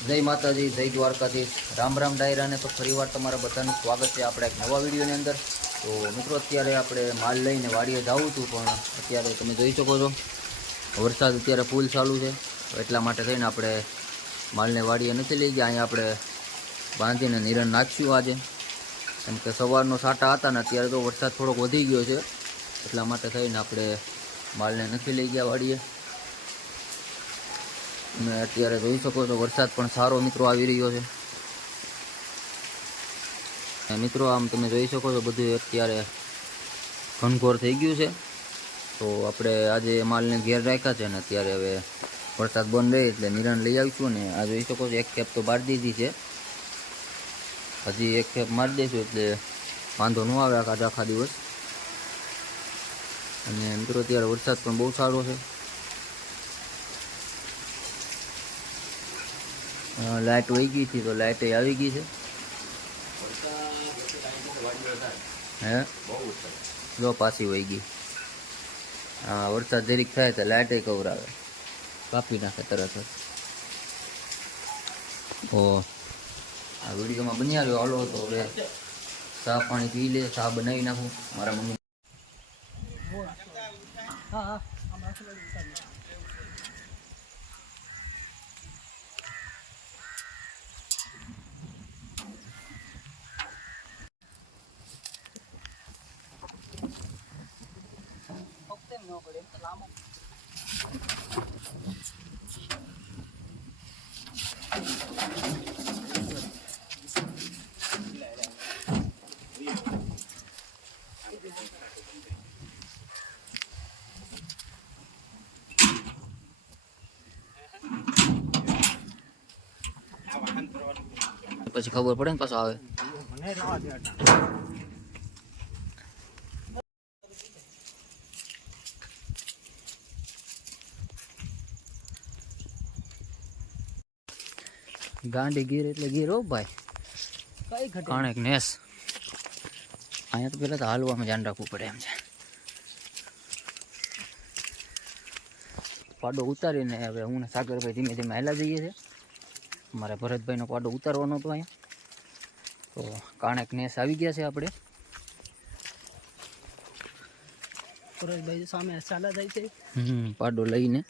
જય માતાજી, જય દ્વારકાધીશ. રામ રામ ડાયરાને તો ફરીવાર તમારા બધાનું સ્વાગત છે આપણે એક નવા વિડીયોની અંદર. તો મિત્રો, અત્યારે આપણે માલ લઈને વાડીએ જવું હતું પણ અત્યારે તમે જોઈ શકો છો, વરસાદ અત્યારે ફૂલ ચાલુ છે. એટલા માટે થઈને આપણે માલને વાડીએ નથી લઈ ગયા. અહીંયા આપણે બાંધીને નિરણ નાખ્યું આજે. કેમ કે સવારનો સાટા હતા ને અત્યારે તો વરસાદ થોડોક વધી ગયો છે. એટલા માટે થઈને આપણે માલને નથી લઈ ગયા વાડીએ. તમે અત્યારે જોઈ શકો છો, વરસાદ પણ સારો મિત્રો આવી રહ્યો છે. મિત્રો, આમ તમે જોઈ શકો છો, બધું અત્યારે ઘનઘોર થઈ ગયું છે. તો આપણે આજે માલને ઘેર રાખ્યા છે ને અત્યારે હવે વરસાદ બંધ રહે એટલે નિરણ લઈ આવીશું ને આ જોઈ શકો છો, એક ખેપ તો બાર દીધી છે. હજી એક ખેપ મારી દઈશું એટલે વાંધો ન આવે આખા આખા દિવસ. અને મિત્રો, અત્યારે વરસાદ પણ બહુ સારો છે. લાઇટ વહી ગઈ હતી તો લાઇટ આવી ગઈ છે હે જો પાછી વહી ગઈ હા વરસાદ જરીક થાય તો લાઇટ કવરાવે કાપી નાખે તરત ઓ આ વિડીયોમાં બની આવ્યો હાલો તો હવે ચા પાણી પી લે ચા બનાવી નાખું મારા મમ્મી પછી ખબર પડે ને પાછો આવે ગાંડી ગીર એટલે ગીર હો ભાઈ. કઈ ઘટે? કાણેક નેસ. અહીંયા તો પેલા તો હાલવામાં ધ્યાન રાખવું પડે એમ છે. પાડો ઉતારીને હવે હું ને સાગરભાઈ ધીમે ધીમે હેલા જઈએ છે. મારે ભરતભાઈનો પાડો ઉતારવાનો હતો અહીંયા. તો કાણેક નેસ આવી ગયા છે આપણે. ભરતભાઈ સામે ચાલા જાય છે. હમ પાડો લઈને.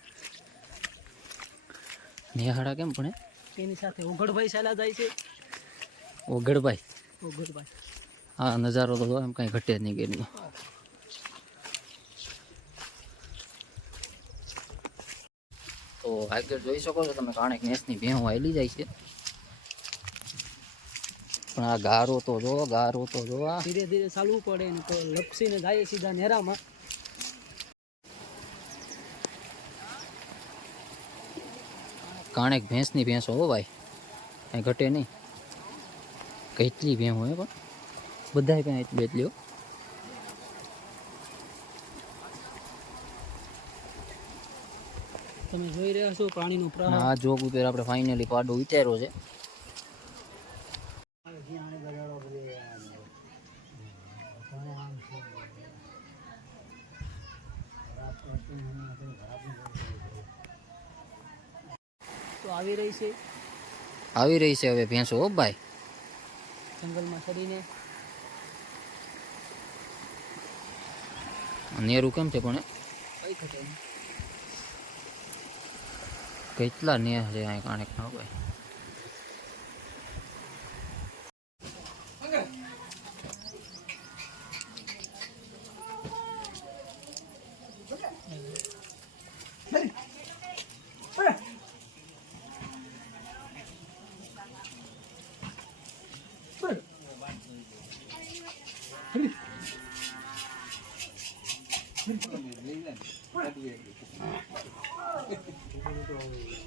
નિહાળા કેમ પણ એની સાથે ઓગળભાઈ સાલા જાય છે. ઓગળભાઈ ઓગળભાઈ હા નજારો તો જો એમ કાંઈ ઘટે જ નહીં ગેરનો તો આગળ જોઈ શકો છો તમે કાણેક નેસની ભેહું આવેલી જાય છે. પણ આ ગારો તો જો ગારો તો જો આ. ધીરે ધીરે ચાલવું પડે ને તો લપસીને જાય સીધા નેરામાં. કાણેક ભેંસની ભેંસો હો ભાઈ. કાંઈ ઘટે નહીં. કેટલી ભેં હોય પણ. બધાય કાંઈ એટલી એટલી હો. તમે જોઈ રહ્યા છો પાણીનો પ્રવાહ આ જોગ ઉપર આપણે ફાઇનલી પાડો ઉતાર્યો છે. તો આવી રહી છે. આવી રહી છે હવે ભેંસો હો ભાઈ. જંગલમાં ચડીને. નેરું કેમ છે પણ કેટલા નેહ છે અહીં કાણેક ના ભાઈ 예. 예. 아. 예. 그